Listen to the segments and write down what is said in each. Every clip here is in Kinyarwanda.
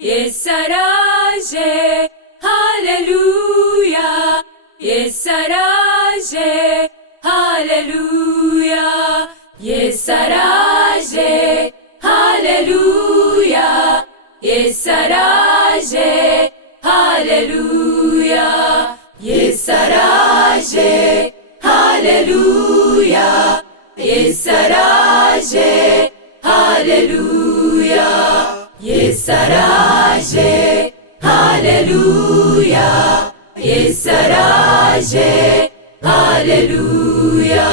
Yesu araje, haleluya. Yesu araje, haleluya. Yesu araje, haleluya. Yesu araje, haleluya. Yesu araje, haleluya. Yesu araje, haleluya. Yesu araje, haleluya. Yesu araje, haleluya.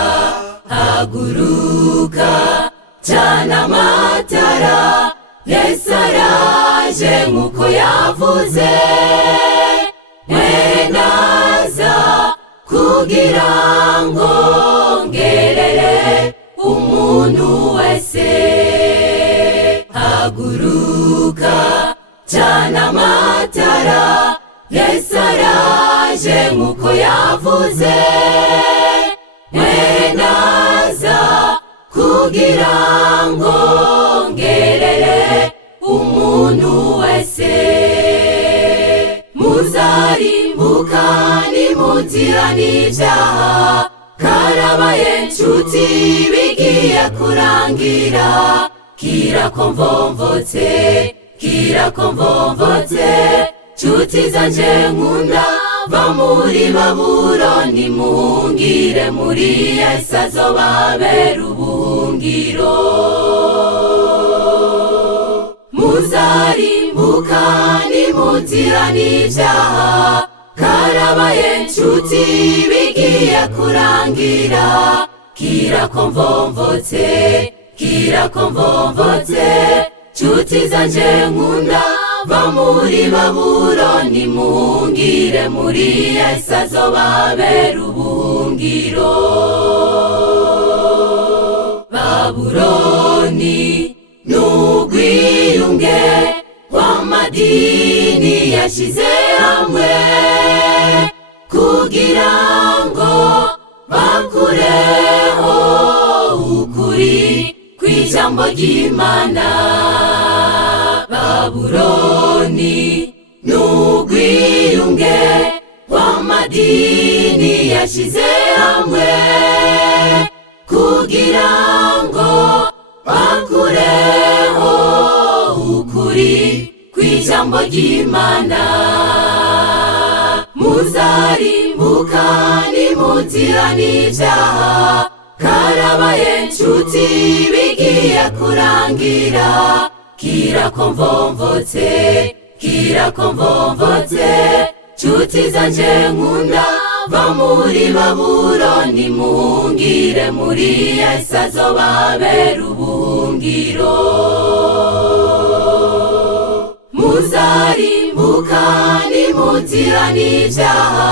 Haguruka cana amatara, Yesu araje nk'uko yavuze. Mwenaza kugira ngo ngerere umuntu wese. Haguruka cana amatara, Yesu araje nk'uko yavuze. Mwenaza kugira ngo ngerere umuntu wese. Muzarimbuka nimuzira n'ivyaha, karabaye nshuti bigiye kurangira. Kirakomvomvotse, kirakomvomvotse, nshuti zanje nkunda, va muri Babuloni muhungire muri Yesu azobabera ubuhungiro. Muzarimbuka nimuzira n'ivyaha, karabaye nshuti bigiye kurangira. Kirakomvomvotse, kirakomvomvotse, nshuti zanje nkunda, va muri Babuloni muhungire muri Yesu azobabera ubuhungiro. Babuloni n'ugwiyunge w'amadini yashize hamwe, kugira ngo bakureho ukuri kw'ijambo ry'Imana. Babuloni n'ugwiyunge w'amadini yashize hamwe, kugira ngo bakureho ukuri kw'ijambo ry'Imana. Muzarimbuka nimuzira n'ivyaha, karabaye nshuti bigiye kurangira. Kirakomvomvotse, kirakomvomvotse, nshuti zanje nkunda, va muri Babuloni muhungire muri Yesu azobabera ubuhungiro. Muzarimbuka nimuzira n'ivyaha,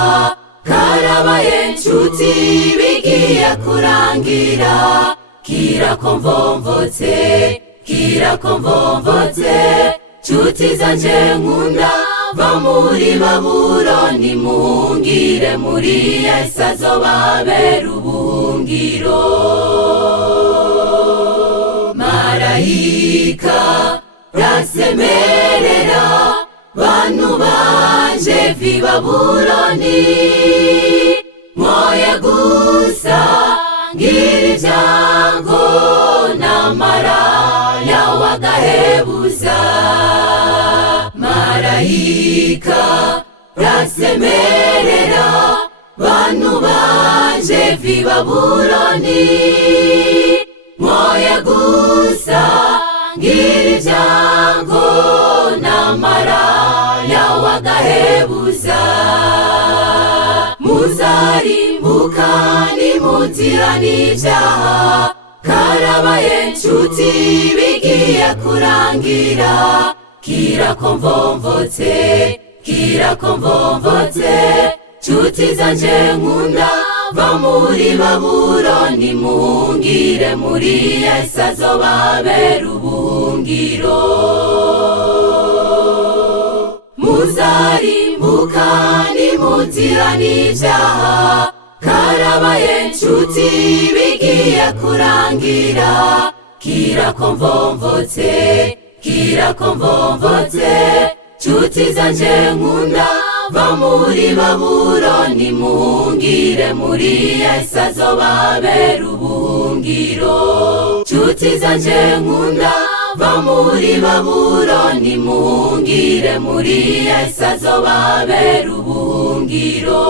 karabaye nshuti bigiye kurangira. Kirakomvomvotse, kirakomvomvotse, nshuti zanje nkunda, va muri Babuloni muhungire muri Yesu azobabera ubuhungiro. Marayika rasemerera, bantu banje vi Babuloni, mwoye gusa ngira ivyango n'amaraya wagahebuza. Marayika rasemerera, bantu banje vi Babuloni, mwoye gusa ngira ivyango n'amaraya wagahebuza. Muzarimbuka nimuzira n'ivyaha, karabaye nshuti bigiye kurangira. Kirakomvomvotse, kirakomvomvotse, nshuti zanje nkunda, va muri Babuloni muhungire muri Yesu azobabera ubuhungiro. Muzarimbuka nimuzira n'ivyaha, karabaye nshuti bigiye kurangira. Kirakomvomvotse, kirakomvomvotse, nshuti zanje nkunda va muri Babuloni muhungire muri Yesu azobabera ubuhungiro. Nshuti zanje nkunda va muri Babuloni muhungire muri Yesu azobabera ubuhungiro.